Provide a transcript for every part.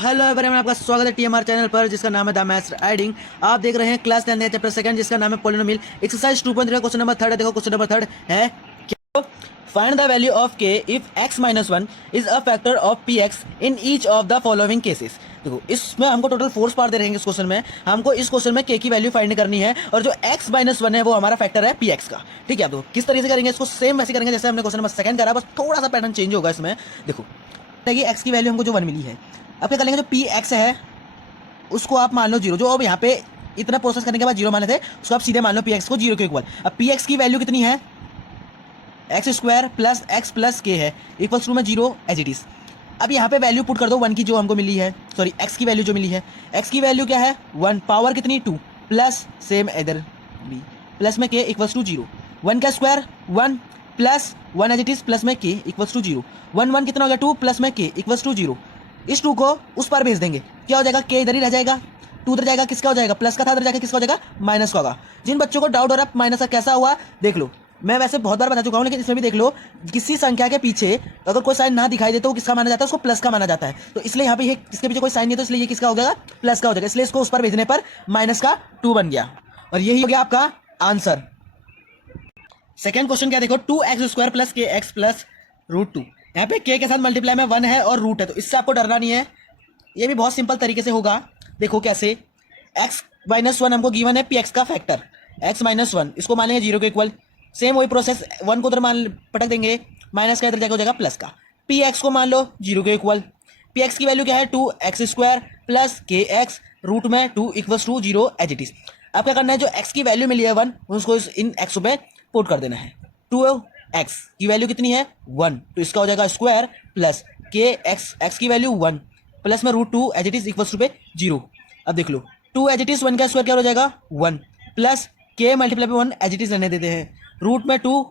Hello everyone, आपका स्वागत है टीएमआर चैनल पर जिसका नाम है द मैथ्स राइडिंग। आप देख रहे हैं क्लास 10 चैप्टर सेकंड जिसका नाम है पॉलिनोमियल एक्सरसाइज 2.3 क्वेश्चन नंबर 3 है। देखो क्वेश्चन नंबर 3 है क्या, फाइंड द वैल्यू ऑफ के if x minus 1 is a factor of px in each of the following cases. देखो इसमें हमको टोटल 4 पार्ट दे रहेंगे। इस क्वेश्चन में हमको इस क्वेश्चन में k की वैल्यू फाइंड करनी है और जो x माइनस 1 है वो हमारा फैक्टर है px का। ठीक है, तो किस तरीके से करेंगे इसको, सेम वैसे करेंगे जैसे हमने क्वेश्चन नंबर सेकंड करा, बस थोड़ा सा पैटर्न चेंज होगा इसमें। देखो x की वैल्यू हमको जो 1 मिली है, अब क्या करेंगे, जो px है उसको आप मान लो 0। जो अब यहाँ पे इतना प्रोसेस करने के बाद 0 माने थे उसको आप सीधे मान लो px को 0 के इक्वल। अब px की वैल्यू कितनी है, x square plus x plus के है, इक्वल्स टू में 0 एज इट इज। अब यहाँ पे वैल्यू पुट कर दो 1 की जो हमको मिली है, सॉरी x की वैल्यू जो मिली है, x की वैल्यू क्या है 1, पावर कितनी 2 प्लस सेम इधर भी प्लस में k इक्वल्स टू 0। 1 का square 1 plus 1 as it is plus में k इक्वल्स टू 0। 1 1 कितना हो गया 2 प्लस में k इक्वल्स टू 0। इस 2 को उस पर भेज देंगे, क्या हो जाएगा, k इधर ही रह जाएगा, 2 उधर जाएगा, किसका हो जाएगा प्लस का था, उधर जाकर किसका हो जाएगा माइनस का होगा। जिन बच्चों को डाउट हो रहा है माइनस का कैसा हुआ देख लो, मैं वैसे बहुत बार बता चुका हूं लेकिन इसमें भी देख लो, किसी संख्या के पीछे अगर कोई साइन ना दिखाई दे तो वो किसका माना जाता है, उसको प्लस का माना जाता है। तो इसलिए यहाँ पे ये इसके पीछे कोई साइन नहीं है तो इसलिए ये किसका हो जाएगा प्लस का हो जाएगा, इसलिए इसको उस पर भेजने पर माइनस का 2 बन गया और यही हो गया आपका आंसर। सेकेंड क्वेश्चन क्या देखो, 2x² प्लस के एक्स प्लस रूट 2। यहाँ पे k के साथ मल्टीप्लाई में 1 है और रूट है, तो इससे आपको डरना नहीं है, ये भी बहुत सिंपल तरीके से होगा। देखो कैसे, x माइनस 1 हमको गिवन है px का फैक्टर, x माइनस 1 इसको मान लेंगे 0 के इक्वल। सेम वही प्रोसेस 1 को उधर मान पटक देंगे, माइनस का इधर जाकर हो जाएगा प्लस का। px को मान लो 0 के इक्वल, px की वैल्यू क्या है 2x² प्लस के एक्स रूट में 2 equals to 0 as it is. अब क्या करना है, जो x की वैल्यू मिली है 1 उसको इन x पे पुट कर देना है। 2x की वैल्यू कितनी है 1, तो इसका हो जाएगा स्क्वायर प्लस के x की वैल्यू 1 प्लस में root 2 as it is equals to पे 0। अब देख लो 2 एज इट इज 1 का स्क्वायर क्या हो जाएगा 1 प्लस के मल्टीप्लाई पे 1 एज इट इज रहने देते हैं, रूट में 2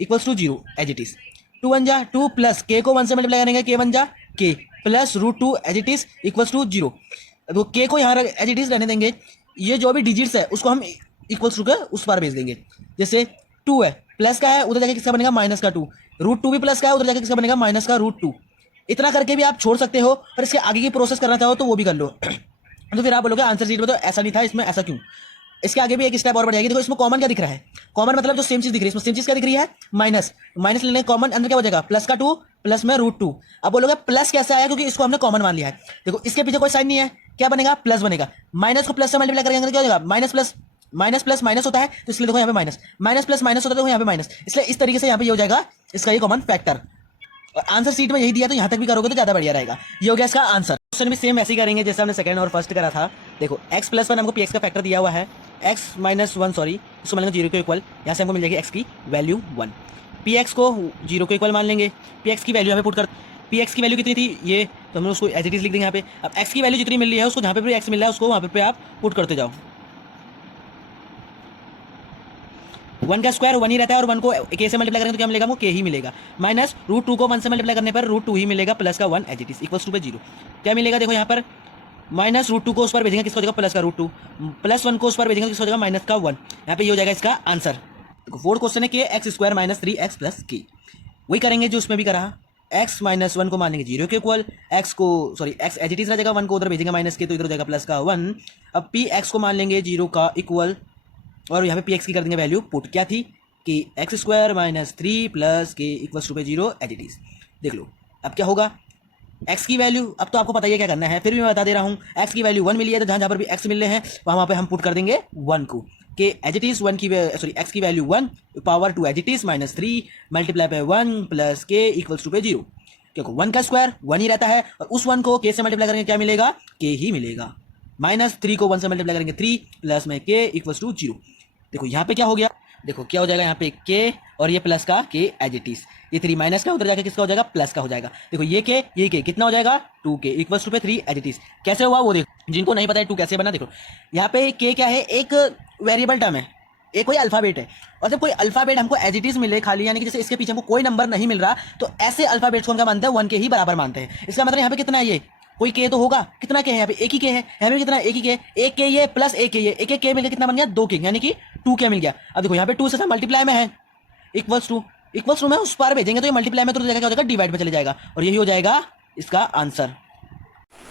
equals to 0 as it is. 2 1 जा 2 प्लस के को 1 से मल्टीप्लाई करेंगे, के 1 जा के plus root 2 as it is equals to 0। तो के को यहाँ एज इट इज रहने देंगे, ये जो भी डिजिट्स है उसको हम इक्वल्स टू के उस पार भेज देंगे। जैसे 2 है प्लस का है, उधर जाके किसका बनेगा माइनस का 2, रूट 2 भी प्लस का है, उधर जाके किसका बनेगा माइनस का रूट 2। इतना करके भी आप छोड़ सकते हो और इसके आगे की प्रोसेस करना चाहो तो वो भी कर लो। तो फिर आप बोलोगे आंसर शीट में तो ऐसा नहीं था, इसमें ऐसा क्यों। इसके आगे भी एक स्टेप और बढ़ जाएगी। देखो इसमें कॉमन क्या दिख रहा है, कॉमन मतलब जो सेम चीज दिख रही है, इसमें सेम चीज क्या दिख रही है माइनस, माइनस लेने कॉमन अंदर क्या हो जाएगा प्लस का 2 प्लस में रूट 2। अब बोलोगे प्लस कैसे आया, क्योंकि इसको हमने कॉमन मान लिया है। देखो इसके पीछे कोई साइन नहीं है, क्या बनेगा प्लस बनेगा, माइनस को प्लस से मल्टीप्लाई करेंगे क्या हो जाएगा minus plus, minus plus minus होता है तो इसलिए देखो यहाँ पे माइनस, माइनस प्लस माइनस होता है तो यहाँ पे माइनस, इसलिए इस तरीके से यहाँ पे ये हो जाएगा इसका ये कॉमन फैक्टर। और आंसर शीट में यही दिया तो यहाँ तक भी करोगे तो ज्यादा बढ़िया रहेगा। ये हो गया इसका आंसर। क्वेश्चन भी सेम ऐसे ही करेंगे जैसे हमने सेकंड और फर्स्ट करा था। देखो x प्लस 1 हमको px का फैक्टर दिया हुआ है, x माइनस 1 सॉरी इसको मान लेंगे 0 के इक्वल, यहाँ से हमको मिल जाएगी x की वैल्यू 1, px को 0 के इक्वल मान लेंगे, px की वैल्यू यहाँ पे पुट कर, px की वैल्यू कितनी थी ये तो हम उसको एज इट इज लिख देंगे यहाँ पे। अब x की वैल्यू जितनी मिल रही है उसको जहाँ पे भी x मिल रहा है उसको वहाँ पे आप पुट करते जाओ। 1 का स्क्वायर 1 ही रहता है और 1 को k से मल्टीप्लाई करेंगे तो क्या मिलेगा, वो k ही मिलेगा, माइनस रूट 2 को 1 से मल्टीप्लाई करने पर रूट 2 ही मिलेगा प्लस का 1 as it is equals to पे 0। क्या मिलेगा देखो यहाँ पर माइनस रूट 2 को उस पर भेजेंगे किसका हो जाएगा प्लस का रूट 2, प्लस 1 को उस पर भेजेंगे किसका हो जाएगा माइनस का 1। यहाँ पे ये हो जाएगा इसका आंसर। देखो फोर्थ क्वेश्चन है कि x² minus 3x plus k, वही करेंगे जो उसमें भी करा, x माइनस 1 को मान लेंगे 0 के इक्वल, x को sorry x as it is रह जाएगा, 1 को उधर भेजेंगे माइनस के तो इधर हो जाएगा प्लस का 1। अब px को मान लेंगे 0 का इक्वल और यहाँ पे px की कर देंगे वैल्यू पुट, क्या थी कि x² माइनस 3 प्लस के इक्वल्स टू पे 0 एज इट इज। देख लो अब क्या होगा, x की वैल्यू अब तो आपको पता ही है क्या करना है, फिर भी मैं बता दे रहा हूँ, x की वैल्यू 1 मिली है तो जहाँ जहाँ पर भी x मिल रहे हैं वहाँ पे हम पुट कर देंगे 1 को, कि एज इट इज 1 की सॉरी x की value 1 power 2 as it is minus 3 multiply पे 1 प्लस के इक्वल्स टू पे 0, क्योंकि 1 का स्क्वायर 1 ही रहता है और उस 1 को k से मल्टीप्लाई करेंगे क्या मिलेगा k ही मिलेगा, माइनस 3 को 1 से मल्टीप्लाई करेंगे 3 प्लस में k इक्वल्स टू 0। देखो यहाँ पे क्या हो गया, देखो क्या हो जाएगा यहाँ पे k और ये प्लस का k एज इट इज, ये 3 माइनस का उधर जाके किसका हो जाएगा प्लस का हो जाएगा। देखो ये k कितना हो जाएगा 2k इक्वल्स टू पे 3 एज इट इज। कैसे हुआ वो देखो, जिनको नहीं पता है 2 कैसे बना, देखो यहाँ पे k क्या है एक वेरिएबल टर्म है, एक कोई अल्फाबेट है, और जब कोई अल्फाबेट हमको एज इट इज मिले खाली, यानी कि जैसे इसके पीछे हमको कोई नंबर नहीं मिल रहा तो ऐसे अल्फाबेट्स को उनका मानते हैं 1 के ही बराबर मानते हैं। इसका मतलब यहाँ पे कितना है, ये कोई k तो होगा, कितना k है यहाँ पे एक ही k है, यहाँ पे कितना एक ही k, एक k ये प्लस एक k ये, एक k मिलकर कितना बन गया 2k, यानी कि 2k मिल गया। अब देखो यहाँ पे 2 से मल्टीप्लाई में है इक्वल्स टू में उस पार भेजेंगे तो ये मल्टीप्लाई में तो क्या हो जाएगा डिवाइड में चले जाएगा और यही हो जाएगा इसका आंसर।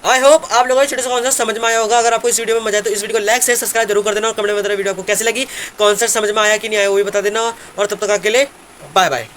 आई होप आप लोगों को छोटे से कॉन्सेप्ट समझ में आया होगा। अगर आपको इस वीडियो में मजा आया तो इस वीडियो को लाइक शेयर सब्सक्राइब जरूर कर देना और कमेंट में बताना वीडियो आपको कैसी लगी, कॉन्सेप्ट समझ में आया कि नहीं आया वो भी बता देना। और तब तक के लिए बाय बाय।